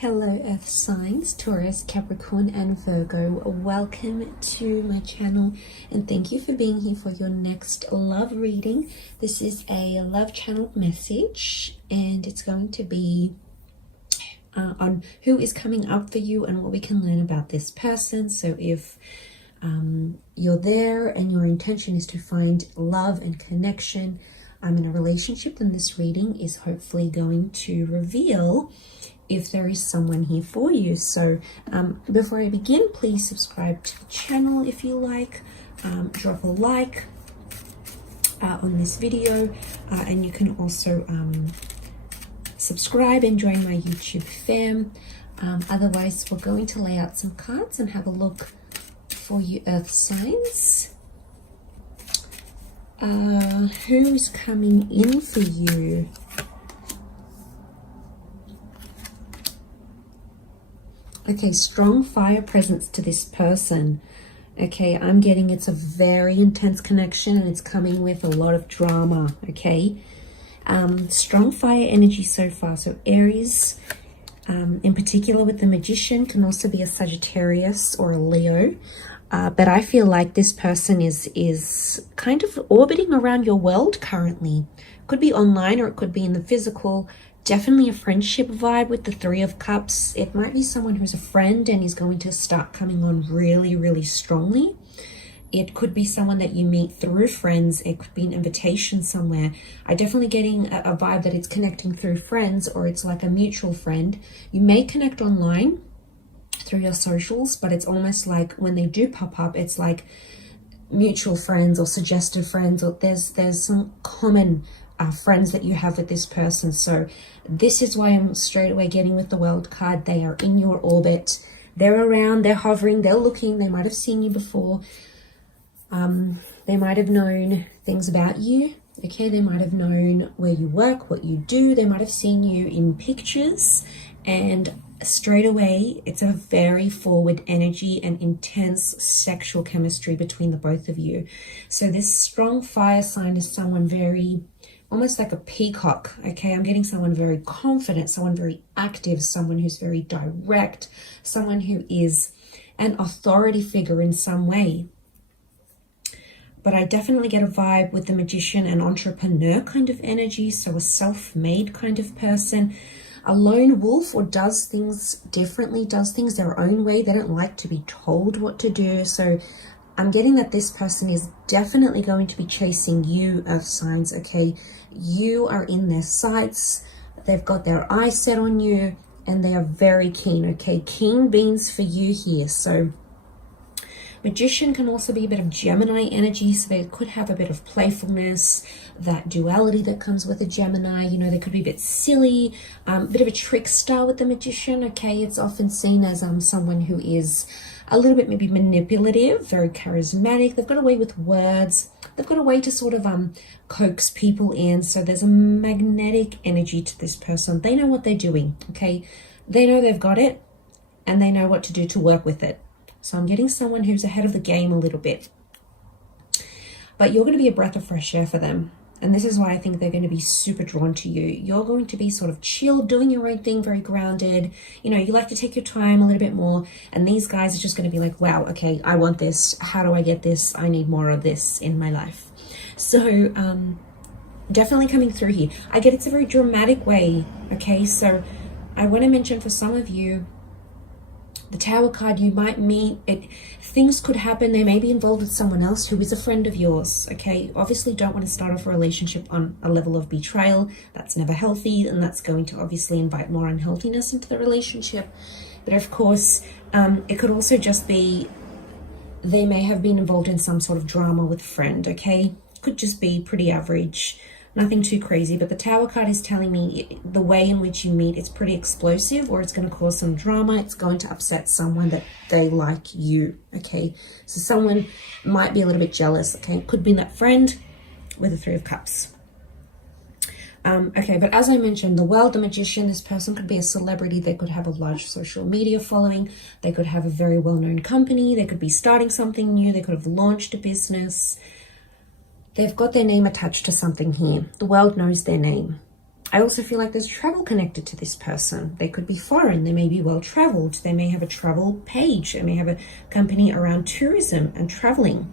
Hello Earth signs, Taurus, Capricorn and Virgo. Welcome to my channel and thank you for being here for your next love reading. This is a love channel message and it's going to be on who is coming up for you and what we can learn about this person. So if you're there and your intention is to find love and connection in a relationship, then this reading is hopefully going to reveal if there is someone here for you. So before I begin, please subscribe to the channel if you like, drop a like on this video, and you can also subscribe and join my YouTube fam. Otherwise, we're going to lay out some cards and have a look for you Earth signs. Who's coming in for you? Okay, strong fire presence to this person. Okay, I'm getting it's a very intense connection and it's coming with a lot of drama, okay? Strong fire energy so far. So Aries, in particular with the Magician, can also be a Sagittarius or a Leo. But I feel like this person is kind of orbiting around your world currently. Could be online or it could be in the physical. Definitely a friendship vibe with the Three of Cups. It might be someone who's a friend and is going to start coming on really, really strongly. It could be someone that you meet through friends. It could be an invitation somewhere. I'm definitely getting a vibe that it's connecting through friends or it's like a mutual friend. You may connect online through your socials, but it's almost like when they do pop up, it's like mutual friends or suggested friends, or there's some common friends that you have with this person. So this is why I'm straight away getting with the World card. They are in your orbit. They're around, they're hovering, they're looking. They might have seen you before. They might have known things about you. Okay, they might have known where you work, what you do. They might have seen you in pictures, and straight away it's a very forward energy and intense sexual chemistry between the both of you. So this strong fire sign is someone very, almost like a peacock. Okay, I'm getting someone very confident, someone very active, someone who's very direct, someone who is an authority figure in some way. But I definitely get a vibe with the Magician, an entrepreneur kind of energy, so a self-made kind of person, a lone wolf, or does things differently, does things their own way. They don't like to be told what to do. So I'm getting that this person is definitely going to be chasing you, Earth signs, okay? You are in their sights. They've got their eyes set on you and they are very keen, okay? Keen beans for you here. So Magician can also be a bit of Gemini energy, so they could have a bit of playfulness, that duality that comes with a Gemini. You know, they could be a bit silly, a bit of a trickster with the Magician, okay? It's often seen as someone who is a little bit maybe manipulative, very charismatic. They've got a way with words. They've got a way to sort of coax people in. So there's a magnetic energy to this person. They know what they're doing, okay? They know they've got it and they know what to do to work with it. So I'm getting someone who's ahead of the game a little bit. But you're going to be a breath of fresh air for them. And this is why I think they're going to be super drawn to you. You're going to be sort of chill, doing your own thing, very grounded. You know, you like to take your time a little bit more. And these guys are just going to be like, wow, okay, I want this. How do I get this? I need more of this in my life. So definitely coming through here. I get it's a very dramatic way, okay? So I want to mention for some of you, the Tower card, you might meet it. Things could happen. They may be involved with someone else who is a friend of yours. Okay, obviously don't want to start off a relationship on a level of betrayal. That's never healthy, and that's going to obviously invite more unhealthiness into the relationship. But of course, it could also just be they may have been involved in some sort of drama with a friend. Okay, could just be pretty average. Nothing too crazy, but the Tower card is telling me the way in which you meet, it's pretty explosive, or it's going to cause some drama. It's going to upset someone that they like you, okay? So someone might be a little bit jealous, okay? Could be that friend with the Three of Cups. Okay, but as I mentioned, the World, the Magician, this person could be a celebrity. They could have a large social media following. They could have a very well-known company. They could be starting something new. They could have launched a business. They've got their name attached to something here. The World knows their name. I also feel like there's travel connected to this person. They could be foreign. They may be well traveled. They may have a travel page. They may have a company around tourism and traveling.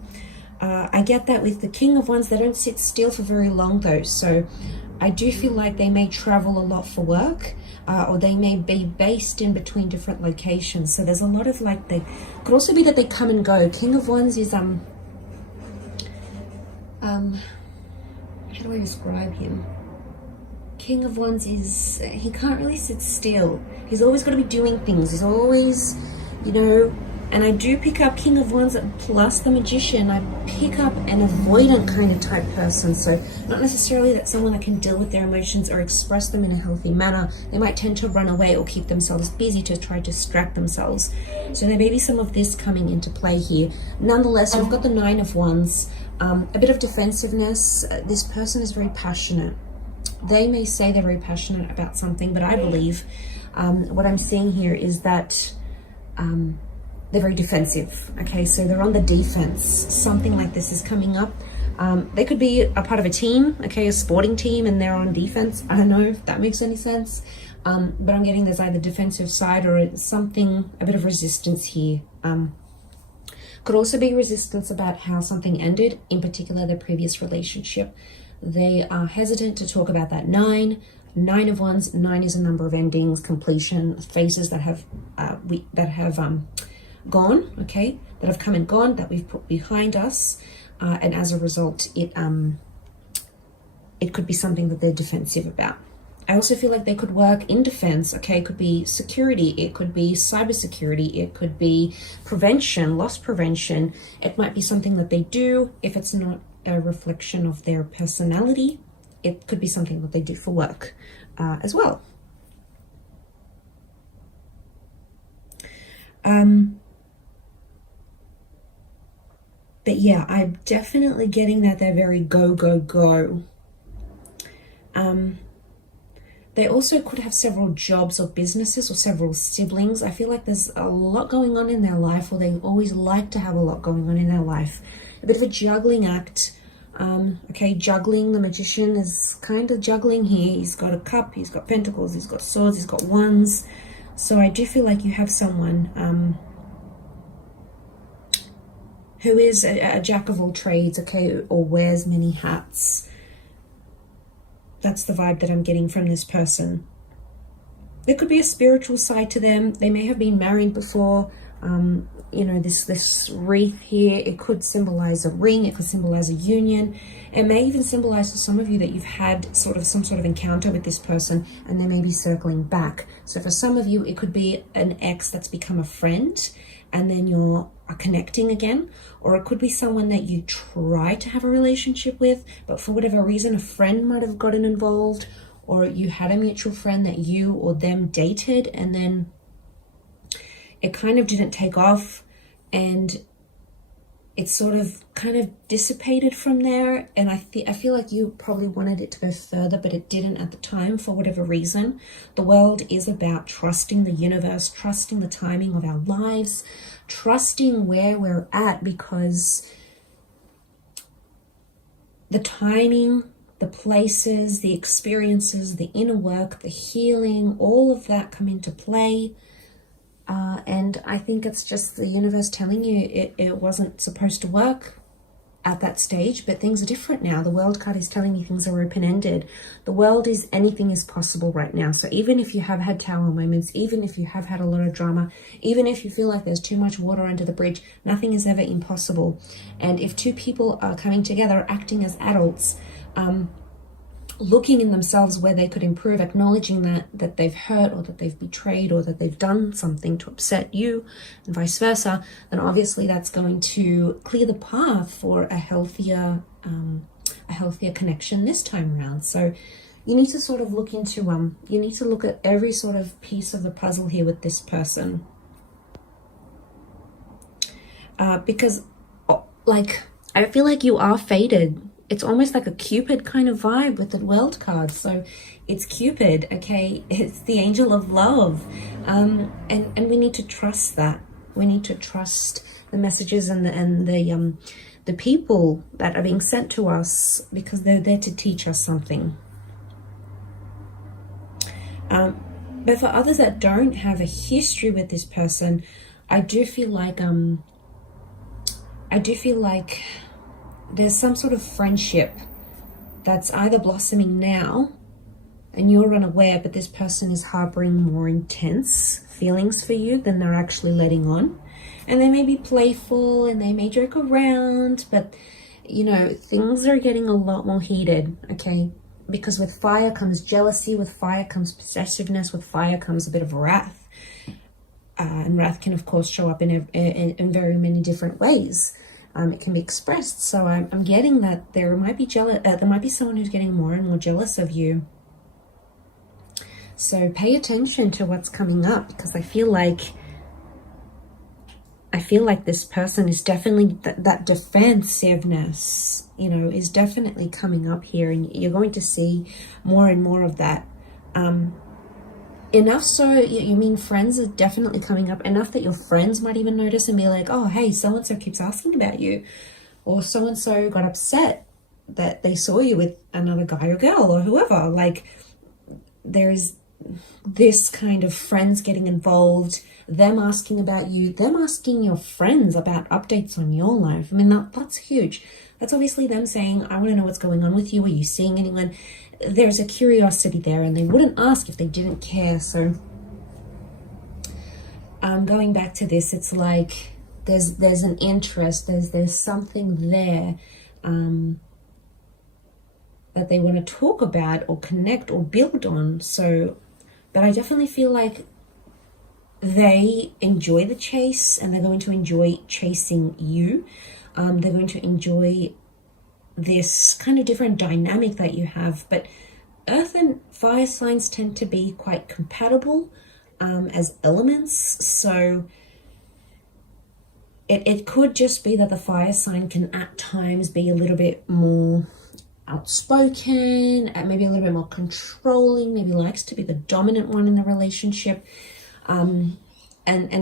I get that with the King of Wands. They don't sit still for very long though. So I do feel like they may travel a lot for work, or they may be based in between different locations. So there's a lot of like, they could also be that they come and go. King of Wands is, how do I describe him? King of Wands is, he can't really sit still. He's always got to be doing things. He's always, you know, and I do pick up King of Wands plus the Magician. I pick up an avoidant kind of type person. So not necessarily that someone that can deal with their emotions or express them in a healthy manner. They might tend to run away or keep themselves busy to try to distract themselves. So there may be some of this coming into play here. Nonetheless, we've got the Nine of Wands. A bit of defensiveness. This person is very passionate. They may say they're very passionate about something, but I believe what I'm seeing here is that they're very defensive. Okay, so they're on the defense. Something like this is coming up. They could be a part of a team, okay, a sporting team, and they're on defense. I don't know if that makes any sense, but I'm getting there's either defensive side or something, a bit of resistance here. Could also be resistance about how something ended, in particular their previous relationship. They are hesitant to talk about that Nine of Wands. 9 is a number of endings, completion, phases that have gone, okay, that have come and gone, that we've put behind us, and as a result, it could be something that they're defensive about. I also feel like they could work in defense, okay? It could be security, it could be cybersecurity, it could be prevention, loss prevention. It might be something that they do. If it's not a reflection of their personality, it could be something that they do for work as well. But yeah, I'm definitely getting that they're very go, go, go. They also could have several jobs or businesses or several siblings. I feel like there's a lot going on in their life, or they always like to have a lot going on in their life. A bit of a juggling act. Okay, juggling. The Magician is kind of juggling here. He's got a cup, he's got pentacles, he's got swords, he's got wands. So I do feel like you have someone who is a jack of all trades, okay, or wears many hats. That's the vibe that I'm getting from this person. There could be a spiritual side to them. They may have been married before. You know, this wreath here, it could symbolize a ring, it could symbolize a union. It may even symbolize for some of you that you've had some sort of encounter with this person and they may be circling back. So for some of you, it could be an ex that's become a friend and then you're connecting again, or it could be someone that you try to have a relationship with, but for whatever reason, a friend might have gotten involved, or you had a mutual friend that you or them dated and then it kind of didn't take off and it sort of kind of dissipated from there. And I feel like you probably wanted it to go further, but it didn't at the time for whatever reason. The world is about trusting the universe, trusting the timing of our lives, trusting where we're at, because the timing, the places, the experiences, the inner work, the healing, all of that come into play. And I think it's just the universe telling you it wasn't supposed to work at that stage, but things are different now. The World card is telling you things are open-ended. The world is, anything is possible right now. So even if you have had tower moments, even if you have had a lot of drama, even if you feel like there's too much water under the bridge, nothing is ever impossible. And if two people are coming together, acting as adults, looking in themselves where they could improve, acknowledging that they've hurt or that they've betrayed or that they've done something to upset you and vice versa, then obviously that's going to clear the path for a healthier connection this time around. So you need to sort of look into, you need to look at every sort of piece of the puzzle here with this person. Because like, I feel like you are fated. It's almost like a Cupid kind of vibe with the World card. So it's Cupid, okay? It's the angel of love. And we need to trust that. We need to trust the messages and the people that are being sent to us, because they're there to teach us something. But for others that don't have a history with this person, I do feel like there's some sort of friendship that's either blossoming now and you're unaware, but this person is harboring more intense feelings for you than they're actually letting on. And they may be playful and they may joke around, but you know, things are getting a lot more heated, okay? Because with fire comes jealousy, with fire comes possessiveness, with fire comes a bit of wrath. And wrath can, of course, show up in very many different ways. It can be expressed. So I'm getting that there might be someone who's getting more and more jealous of you. So pay attention to what's coming up, because I feel like this person is definitely that defensiveness, you know, is definitely coming up here, and you're going to see more and more of that. Enough so, you mean friends are definitely coming up, enough that your friends might even notice and be like, oh, hey, so-and-so keeps asking about you, or so-and-so got upset that they saw you with another guy or girl or whoever. Like, there's this kind of friends getting involved, them asking about you, them asking your friends about updates on your life. I mean, that's huge. That's obviously them saying, I want to know what's going on with you. Are you seeing anyone? There's a curiosity there, and they wouldn't ask if they didn't care. So going back to this, it's like there's an interest, there's something there that they want to talk about or connect or build on. So, but I definitely feel like they enjoy the chase, and they're going to enjoy chasing you. They're going to enjoy this kind of different dynamic that you have. But earth and fire signs tend to be quite compatible as elements. So it could just be that the fire sign can at times be a little bit more outspoken, maybe a little bit more controlling, maybe likes to be the dominant one in the relationship. And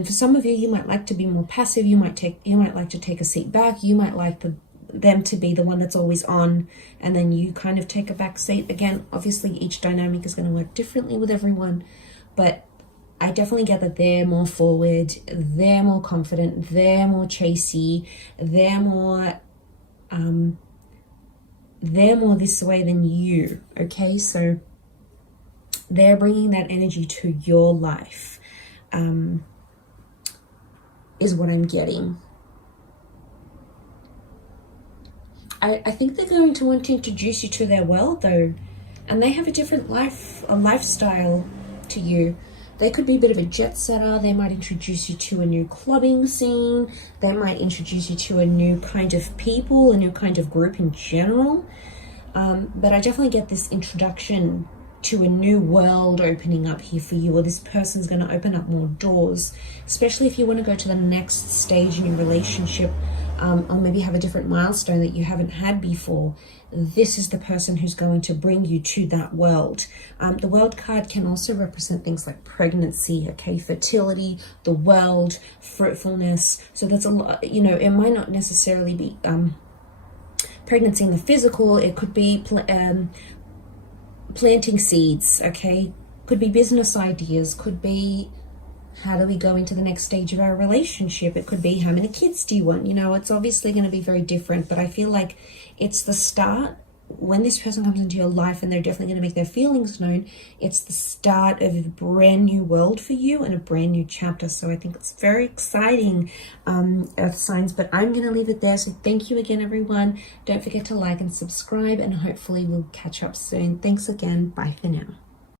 for some of you, you might like to be more passive. You might like to take a seat back. You might like them to be the one that's always on, and then you kind of take a back seat. Again, obviously each dynamic is going to work differently with everyone, but I definitely get that they're more forward, they're more confident, they're more chasey, they're more this way than you. Okay, so they're bringing that energy to your life, is what I'm getting. I think they're going to want to introduce you to their world, though, and they have a different lifestyle to you. They could be a bit of a jet setter. They might introduce you to a new clubbing scene. They might introduce you to a new kind of people, a new kind of group in general. But I definitely get this introduction to a new world opening up here for you, or this person's going to open up more doors, especially if you want to go to the next stage in your relationship, or maybe have a different milestone that you haven't had before. This is the person who's going to bring you to that world. The world card can also represent things like pregnancy, okay, fertility, the world, fruitfulness. So that's a lot, you know, it might not necessarily be pregnancy in the physical. It could be planting seeds, okay, could be business ideas, could be how do we go into the next stage of our relationship, it could be how many kids do you want. You know, it's obviously going to be very different, but I feel like it's the start. When this person comes into your life, and they're definitely going to make their feelings known, it's the start of a brand new world for you and a brand new chapter. So I think it's very exciting, earth signs, but I'm going to leave it there. So thank you again, everyone. Don't forget to like and subscribe, and hopefully we'll catch up soon. Thanks again. Bye for now.